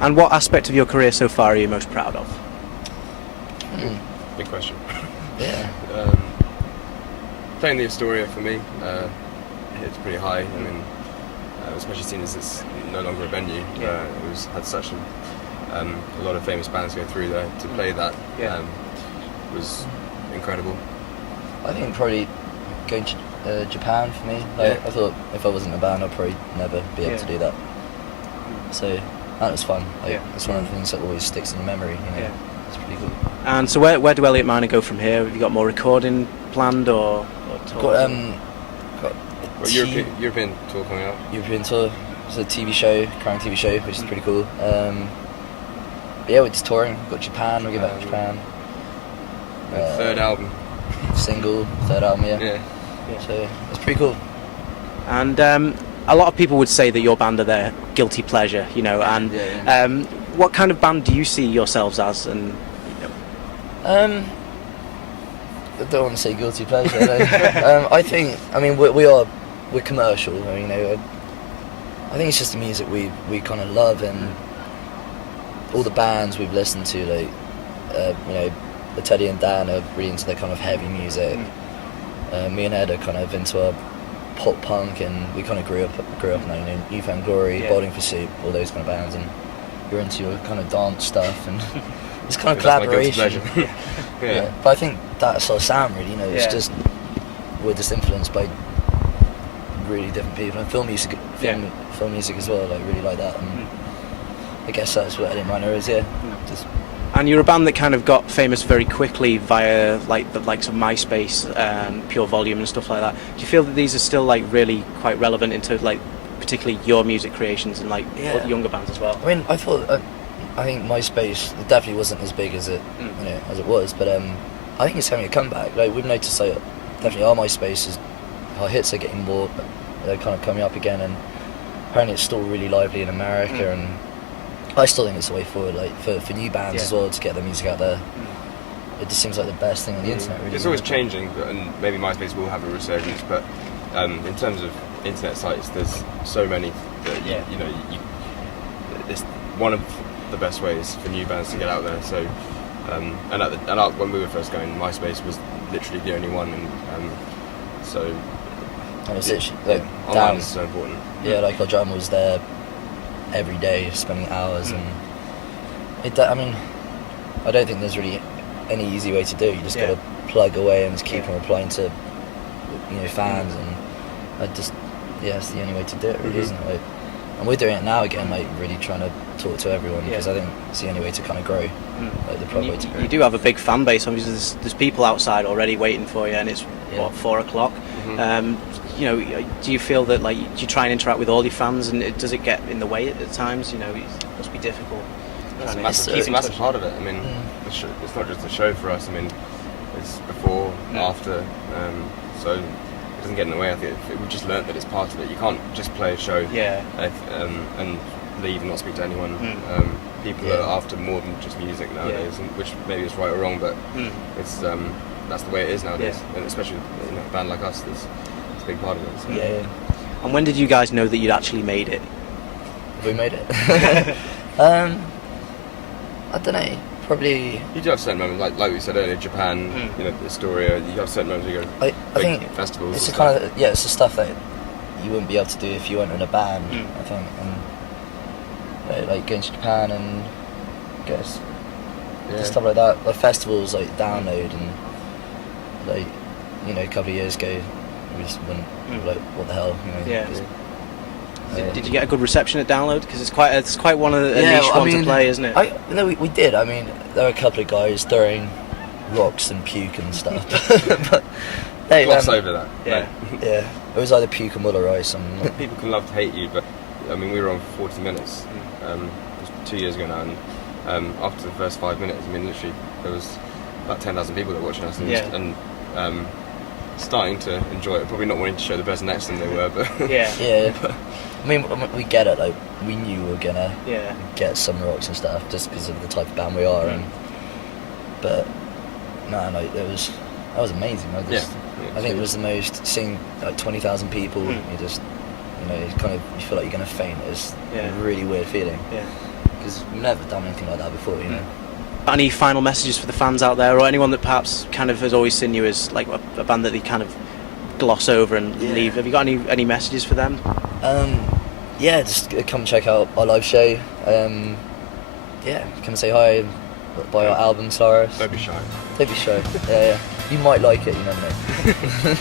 And what aspect of your career so far are you most proud of? Big question. Yeah. Playing the Astoria for me, it's pretty high. I mean, especially seeing as it's no longer a venue. It had such a lot of famous bands go through there. To play that was incredible. I think probably going to Japan for me. Like, I thought if I wasn't in a band, I'd probably never be able to do that. So that was fun. Like, it's one of the things that always sticks in your memory. You know? It's pretty cool. And so where do Elliot Minor go from here? Have you got more recording planned or tour? Got European tour coming out. European tour. It's a TV show, current TV show, which is pretty cool. But yeah, we're just touring. We've got Japan. We'll get back to Japan. Third album. Single, third album, yeah. So it's pretty cool. And a lot of people would say that your band are their guilty pleasure, you know. And what kind of band do you see yourselves as? And I don't want to say guilty pleasure. No. I mean, we're commercial. You know, I think it's just the music we kind of love, and all the bands we've listened to, like you know, Teddy and Dan are really into their kind of heavy music. Me and Ed are kind of into a pop punk, and we kind of grew up in, you know, New Found Glory, Bowling for Soup, all those kind of bands, and you're into your kind of dance stuff, and it's kind of collaboration. But I think that's our sound, really. You know, it's just we're just influenced by really different people, and film music as well. Like, really like that, and I guess that's what Elliot Minor is. Just. And you're a band that kind of got famous very quickly via like the likes of MySpace, Pure Volume and stuff like that. Do you feel that these are still like really quite relevant into like particularly your music creations and like younger bands as well? I mean, I think MySpace definitely wasn't as big as it you know, as it was, but I think it's having a comeback. Like, we've noticed that definitely our MySpace our hits are getting more, they're kind of coming up again, and apparently it's still really lively in America, and I still think it's the way forward, like for new bands as well, to get their music out there. It just seems like the best thing on the internet, really. It's always changing, and maybe MySpace will have a resurgence, but in terms of internet sites, there's so many that you know, it's one of the best ways for new bands to get out there. So when we were first going, MySpace was literally the only one, and so and it's literally online is so important. Yeah, like our drummer was there every day, spending hours, and I mean, I don't think there's really any easy way to do it. You just got to plug away and just keep on replying to, you know, fans, and it's the only way to do it, really, isn't it? Like, and we're doing it now again, like really trying to talk to everyone, because I think it's the only way to kind of grow, like the proper way to grow. You do have a big fan base. Obviously, there's people outside already waiting for you, and it's 4:00. You know, do you feel that, like, do you try and interact with all your fans, and does it get in the way at times? You know, it must be difficult. It's a massive part of it. I mean, it's not just a show for us. I mean, it's before, after, so it doesn't get in the way. I think we've just learnt that it's part of it. You can't just play a show and leave and not speak to anyone. People are after more than just music nowadays, which maybe is right or wrong, but it's that's the way it is nowadays, and especially with a band like us, it's a big part of it. So. And when did you guys know that you'd actually made it? We made it. I don't know. Probably. You do have certain moments, like we said earlier, Japan. You know, Astoria. You have certain moments where you go. I think festivals. It's the kind of it's the stuff that you wouldn't be able to do if you weren't in a band. I think, and like going to Japan, and I guess just stuff like that. Like festivals, like Download, and like, you know, a couple of years ago, we just went like, what the hell, you know? Did you get a good reception at Download? Because it's quite one of the niche ones to play, isn't it? No, we did. I mean, there were a couple of guys throwing rocks and puke and stuff, but they gloss over that. It was either puke or Muller Rice. People can love to hate you, but I mean, we were on for 40 minutes. It was 2 years ago now, and after the first 5 minutes, I mean, literally there was about 10,000 people that were watching us, and starting to enjoy it. Probably not wanting to show the person next to them they were, but but, I mean, we get it. Like, we knew we were gonna get some rocks and stuff just because of the type of band we are. But man, like, that was amazing. I think it was the most, seeing like 20,000 people. You just, you know, you feel like you're gonna faint. It's a really weird feeling. because we've never done anything like that before, you know. Any final messages for the fans out there, or anyone that perhaps kind of has always seen you as like a band that they kind of gloss over and leave? Have you got any messages for them? Yeah, just come check out our live show. Yeah, come say hi, buy our album, Solaris. Don't be shy. Don't be shy. Yeah. You might like it, you never know.